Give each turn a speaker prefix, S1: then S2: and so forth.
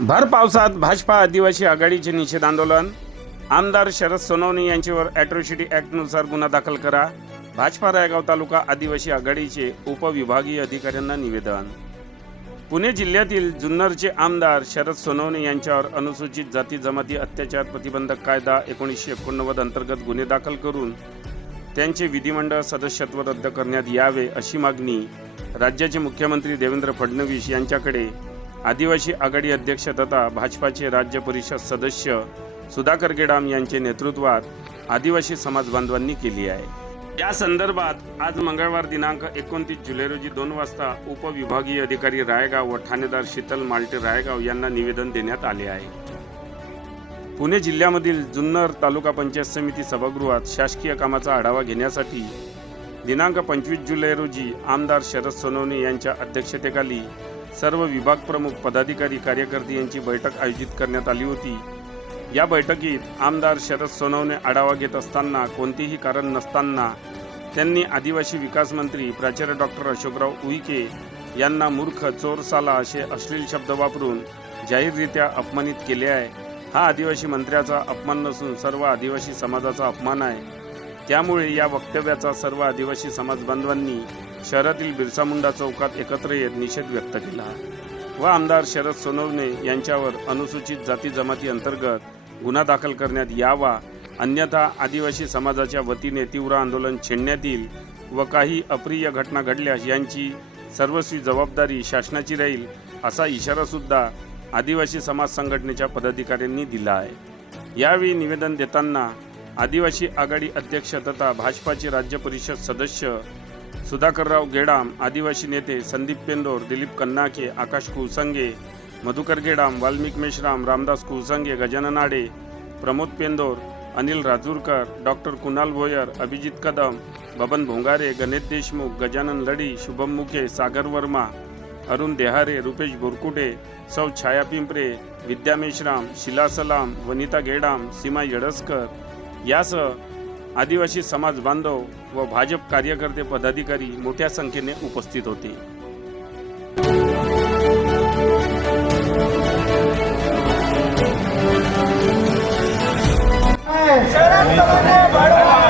S1: भर पावसात भाजपा आदिवासी आघाडीचे निषेध आंदोलन. आमदार शरद सोनवणे यांच्यावर ॲट्रॉसिटी ॲक्टनुसार गुन्हा दाखल करा. भाजपा रायगाव तालुका आदिवासी आघाडीचे उपविभागीय अधिकाऱ्यांना निवेदन. पुणे जिल्ह्यातील जुन्नरचे आमदार शरद सोनवणे यांच्यावर अनुसूचित जाती जमाती अत्याचार प्रतिबंधक कायदा एकोणीसशे एकोणनव्वद अंतर्गत गुन्हे दाखल करून त्यांचे विधिमंडळ सदस्यत्व रद्द करण्यात यावे अशी मागणी राज्याचे मुख्यमंत्री देवेंद्र फडणवीस यांच्याकडे आदिवासी आघाडी अध्यक्ष तथा भाजपाचे राज्य परिषद सदस्य सुधाकर गेडाम यांचे नेतृत्वात आदिवासी समाज बांधवांनी केली आहे. या संदर्भात आज मंगळवार दिनांक एकोणतीस जुलै रोजी दोन वाजता उपविभागीय अधिकारी रायगाव व ठाणेदार शीतल माल्टे रायगाव यांना निवेदन देण्यात आले आहे. पुणे जिल्ह्यामधील जुन्नर तालुका पंचायत समिती सभागृहात शासकीय कामाचा आढावा घेण्यासाठी दिनांक पंचवीस जुलै रोजी आमदार शरद सोनवणे यांच्या अध्यक्षतेखाली सर्व विभाग प्रमुख पदाधिकारी कार्यकर्ते यांची बैठक आयोजित करण्यात आली होती. या बैठकीत आमदार शरद सोनवणे आढावा घेत असताना कोणतेही कारण नसताना त्यांनी आदिवासी विकास मंत्री प्राचार्य डॉक्टर अशोकराव उईके यांना मूर्ख चोर साला असे अश्लील शब्द वापरून जाहीररित्या अपमानित केले आहे. हा आदिवासी मंत्र्याचा अपमान नसून सर्व आदिवासी समाजाचा अपमान आहे. त्यामुळे या वक्तव्याचा सर्व आदिवासी समाज बांधवांनी शहरातील बिरसा मुंडा चौकात एकत्र येत निषेध व्यक्त केला. व आमदार शरद सोनवणे यांच्यावर अनुसूचित जाती जमाती अंतर्गत गुन्हा दाखल करण्यात यावा अन्यथा आदिवासी समाजाच्या वतीने तीव्र आंदोलन छेडण्यात येईल व काही अप्रिय घटना घडल्यास यांची सर्वस्वी जबाबदारी शासनाची राहील असा इशारासुद्धा आदिवासी समाज संघटनेच्या पदाधिकाऱ्यांनी दिला आहे. यावेळी निवेदन देताना आदिवासी आघाडी अध्यक्ष तथा भाजपाचे राज्य परिषद सदस्य सुधाकरराव गेडाम आदिवासी नेते संदीप पेंदोर दिलीप कन्नाके आकाश कुलसंगे मधुकर गेडाम वाल्मिक मेश्राम रामदास कुलसंगे गजानन आडे प्रमोद पेंदोर अनिल राजूरकर डॉक्टर कुणाल भोयर अभिजित कदम बबन भोंगारे गणेश देशमुख गजानन लडी शुभम मुखे सागर वर्मा अरुण देहारे रुपेश बोरकुटे सौ छाया पिंपरे विद्या मेश्राम शिला सलाम वनिता गेडाम सीमा यडसकर यासह आदिवासी समाज बांधव व भाजप कार्यकर्ते पदाधिकारी मोठ्या संख्येने उपस्थित होते.
S2: नीम